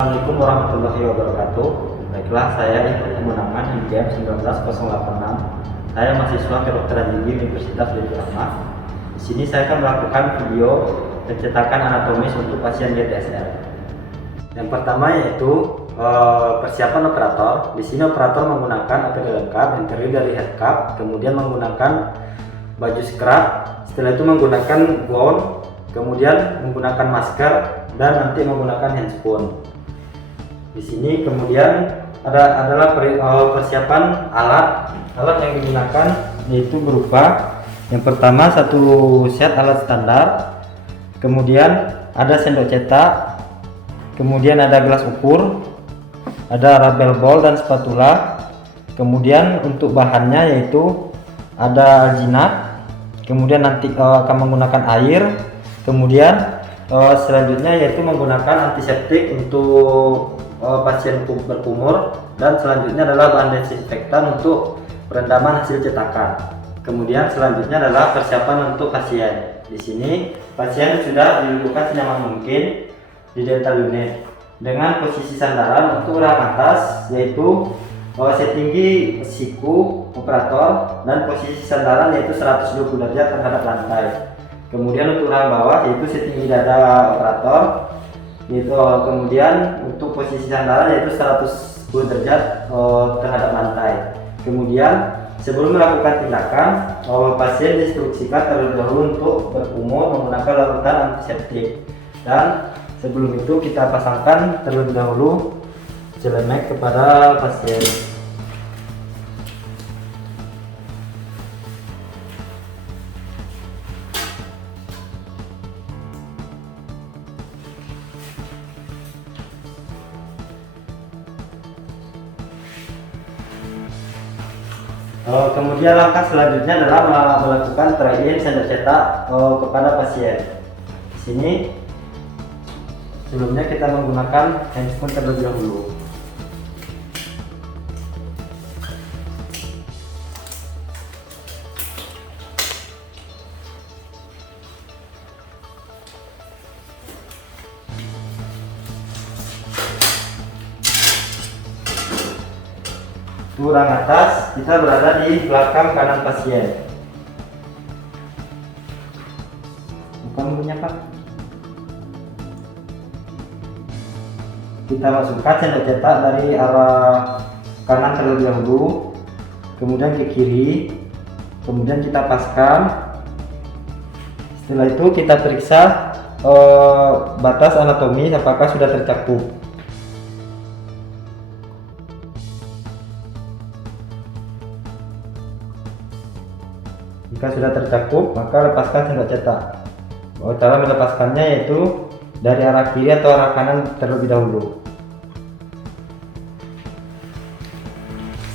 Assalamualaikum warahmatullahi wabarakatuh. Baiklah, saya ikut kemenangan IGM 19086. Saya mahasiswa kedokteran gigi Universitas Budi Rahmat. Di sini saya akan melakukan video pencetakan anatomis untuk pasien GTSL. Yang pertama yaitu persiapan operator. Di sini operator menggunakan APD lengkap yang terdiri dari head cap, kemudian menggunakan baju scrub, setelah itu menggunakan gown, kemudian menggunakan masker, dan nanti menggunakan handscoon. Di sini kemudian adalah persiapan alat yang digunakan, yaitu berupa yang pertama satu set alat standar, kemudian ada sendok cetak, kemudian ada gelas ukur, ada rubber ball dan spatula, kemudian untuk bahannya yaitu ada alginat, kemudian nanti akan menggunakan air, kemudian selanjutnya yaitu menggunakan antiseptik untuk pasien berkumur, dan selanjutnya adalah bahan desinfektan untuk perendaman hasil cetakan. Kemudian selanjutnya adalah persiapan untuk pasien. Di sini pasien sudah didudukkan senyaman mungkin di dental unit dengan posisi sandaran untuk rahang atas yaitu setinggi siku operator, dan posisi sandaran yaitu 120 derajat terhadap lantai. Kemudian untuk rahang bawah yaitu setinggi dada operator, yaitu kemudian untuk posisi sandaran yaitu 110 derajat terhadap lantai. Kemudian sebelum melakukan tindakan, pasien diinstruksikan terlebih dahulu untuk berkumur menggunakan larutan antiseptik, dan sebelum itu kita pasangkan terlebih dahulu celemek kepada pasien. Kemudian langkah selanjutnya adalah melakukan try-in sendok cetak kepada pasien. Di sini sebelumnya kita menggunakan handscoon terlebih dahulu. Kurang atas, kita berada di belakang kanan pasien. Bukan punya Pak. Kita masukkan sendok cetak dari arah kanan terlebih dahulu, kemudian ke kiri, kemudian kita paskan. Setelah itu kita periksa batas anatomi apakah sudah tercakup. Jika sudah tercakup, maka lepaskan sendok cetak. Cara melepaskannya yaitu dari arah kiri atau arah kanan terlebih dahulu.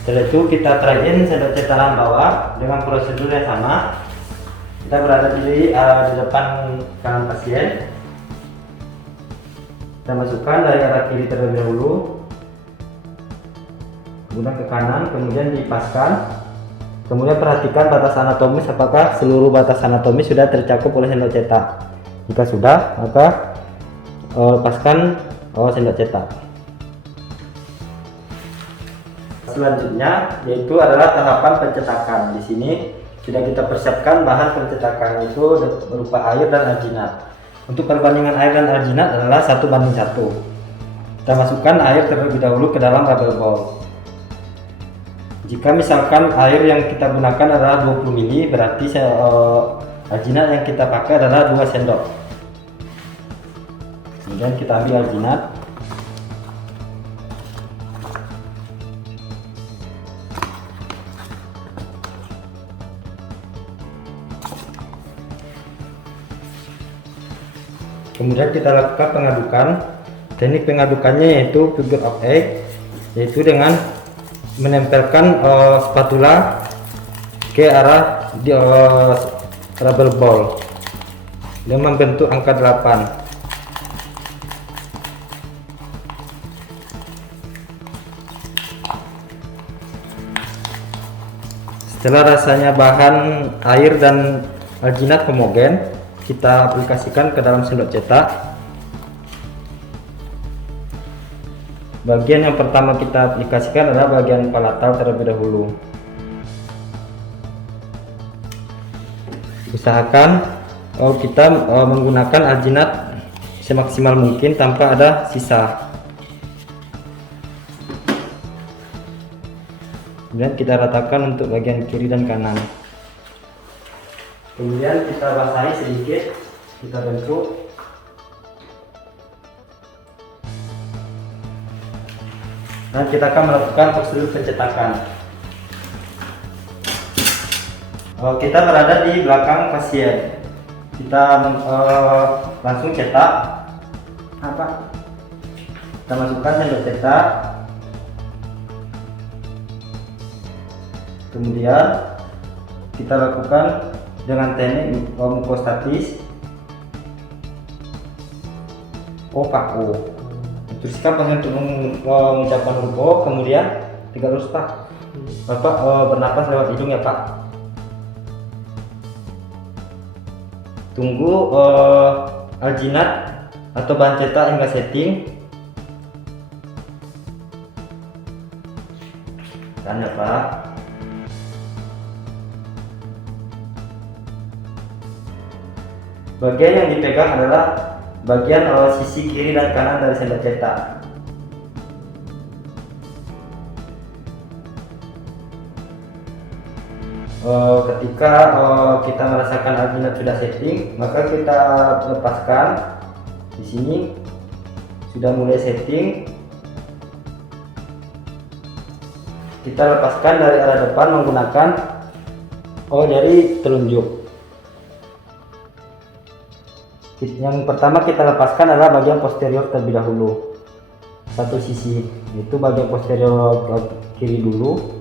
Setelah itu kita try-in sendok cetakan bawah dengan prosedur yang sama. Kita berada di depan kanan pasien. Kita masukkan dari arah kiri terlebih dahulu, kemudian ke kanan, kemudian dipaskan. Kemudian perhatikan batas anatomis apakah seluruh batas anatomis sudah tercakup oleh sendok cetak. Jika sudah, maka lepaskan sendok cetak. Selanjutnya yaitu adalah tahapan pencetakan. Di sini sudah kita persiapkan bahan pencetakan, itu berupa air dan alginat. Untuk perbandingan air dan alginat adalah 1:1. Kita masukkan air terlebih dahulu ke dalam rubber ball. Jika misalkan air yang kita gunakan adalah 20 ml, berarti alginat yang kita pakai adalah 2 sendok. Kemudian kita ambil alginat. Kemudian kita lakukan pengadukan. Teknik pengadukannya yaitu figure of 8, yaitu dengan menempelkan spatula ke arah rubber ball dan membentuk angka 8. Setelah rasanya bahan air dan alginat homogen, kita aplikasikan ke dalam sendok cetak. Bagian yang pertama kita aplikasikan adalah bagian palatal terlebih dahulu. Usahakan kita menggunakan alginat semaksimal mungkin tanpa ada sisa. Kemudian kita ratakan untuk bagian kiri dan kanan. Kemudian kita basahi sedikit, kita bentuk. Dan kita akan melakukan prosedur pencetakan. Kita berada di belakang pasien. Kita langsung cetak. Kita masukkan sendok cetak. Kemudian kita lakukan dengan teknik mukostatis paku. Teruskan pasien untuk mengucapkan huruf O, kemudian 3 lurus Pak. Bapak bernapas lewat hidung ya Pak. Tunggu alginat atau bahan cetak hingga setting. Kan ya Pak. Bagian yang dipegang adalah bagian sisi kiri dan kanan dari sendok cetak. Ketika kita merasakan alginat sudah setting, maka kita lepaskan. Di sini sudah mulai setting. Kita lepaskan dari arah depan menggunakan jari telunjuk. Yang pertama kita lepaskan adalah bagian posterior terlebih dahulu, satu sisi, itu bagian posterior kiri dulu.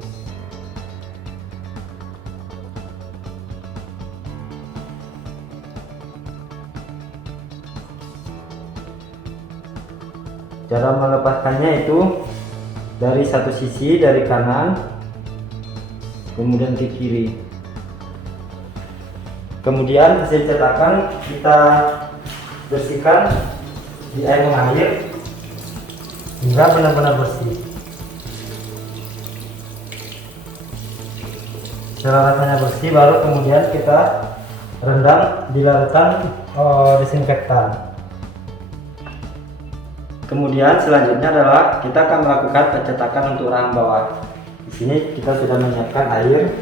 Cara melepaskannya itu dari satu sisi, dari kanan kemudian ke kiri. Kemudian hasil cetakan kita bersihkan di air mengalir hingga benar-benar bersih. Setelah rasanya bersih, baru kemudian kita rendam di larutan disinfektan. Kemudian selanjutnya adalah kita akan melakukan pencetakan untuk rahang bawah. Di sini kita sudah menyiapkan air,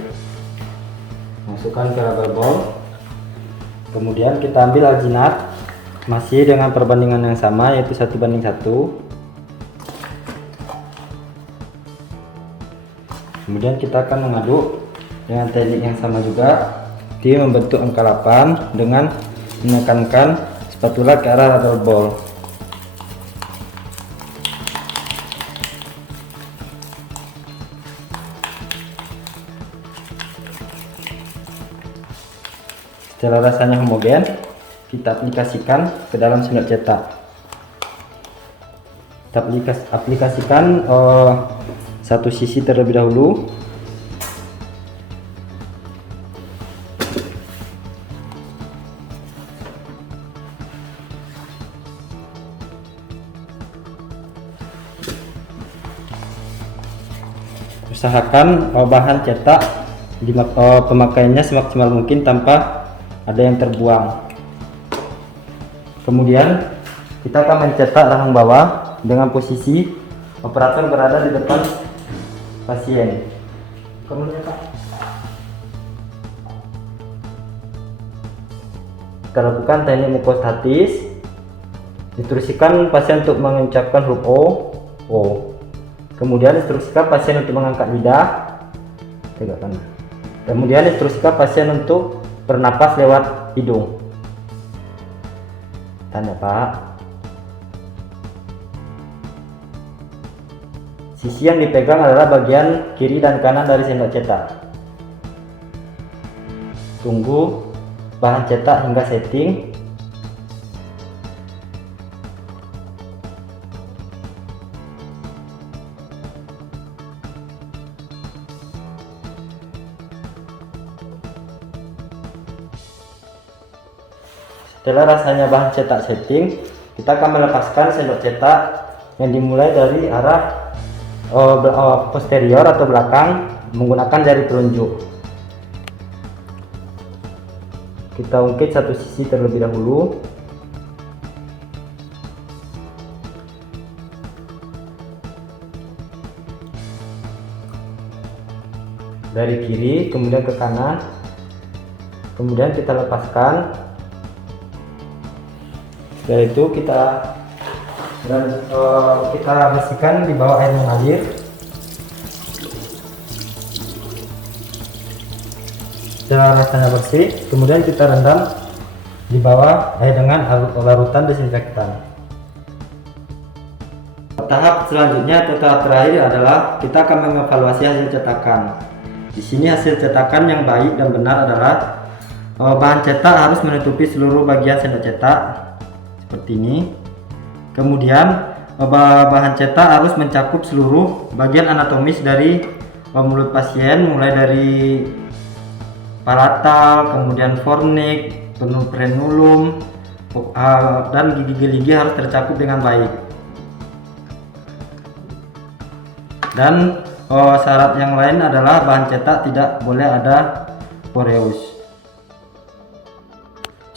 masukkan ke rubber ball. Kemudian kita ambil alginat masih dengan perbandingan yang sama, yaitu 1:1. Kemudian kita akan mengaduk dengan teknik yang sama juga. Dia membentuk angka 8 dengan menekankan spatula ke arah rubber ball. Setelah rasanya homogen, kita aplikasikan ke dalam sendok cetak. Kita aplikasikan satu sisi terlebih dahulu. Usahakan bahan cetak pemakaiannya semaksimal mungkin tanpa ada yang terbuang. Kemudian kita akan mencetak rahang bawah dengan posisi operator berada di depan pasien. Kemudian kita lakukan teknik mukostatis. Instruksikan pasien untuk mengucapkan huruf O. Kemudian instruksikan pasien untuk mengangkat lidah, tegak kanan. Kemudian instruksikan pasien untuk bernapas lewat hidung. Tanda Pak. Sisi yang dipegang adalah bagian kiri dan kanan dari sendok cetak. Tunggu bahan cetak hingga setting. Setelah rasanya bahan cetak setting, kita akan melepaskan sendok cetak yang dimulai dari arah posterior atau belakang menggunakan jari telunjuk. Kita ungkit satu sisi terlebih dahulu. Dari kiri kemudian ke kanan, kemudian kita lepaskan. Setelah itu kita bersihkan di bawah air mengalir. Setelah rasanya bersih, kemudian kita rendam di bawah air dengan larutan desinfektan. Tahap selanjutnya atau tahap terakhir adalah kita akan mengevaluasi hasil cetakan. Di sini hasil cetakan yang baik dan benar adalah bahan cetak harus menutupi seluruh bagian sendok cetak seperti ini. Kemudian bahan cetak harus mencakup seluruh bagian anatomis dari mulut pasien, mulai dari palatal, kemudian fornix, frenulum, dan gigi-gigi harus tercakup dengan baik. Dan syarat yang lain adalah bahan cetak tidak boleh ada poreus.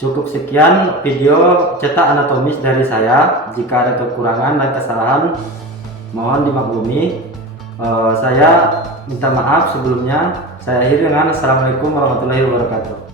Cukup sekian video cetak anatomis dari saya. Jika ada kekurangan dan kesalahan mohon dimaklumi. Saya minta maaf sebelumnya. Saya akhiri dengan assalamualaikum warahmatullahi wabarakatuh.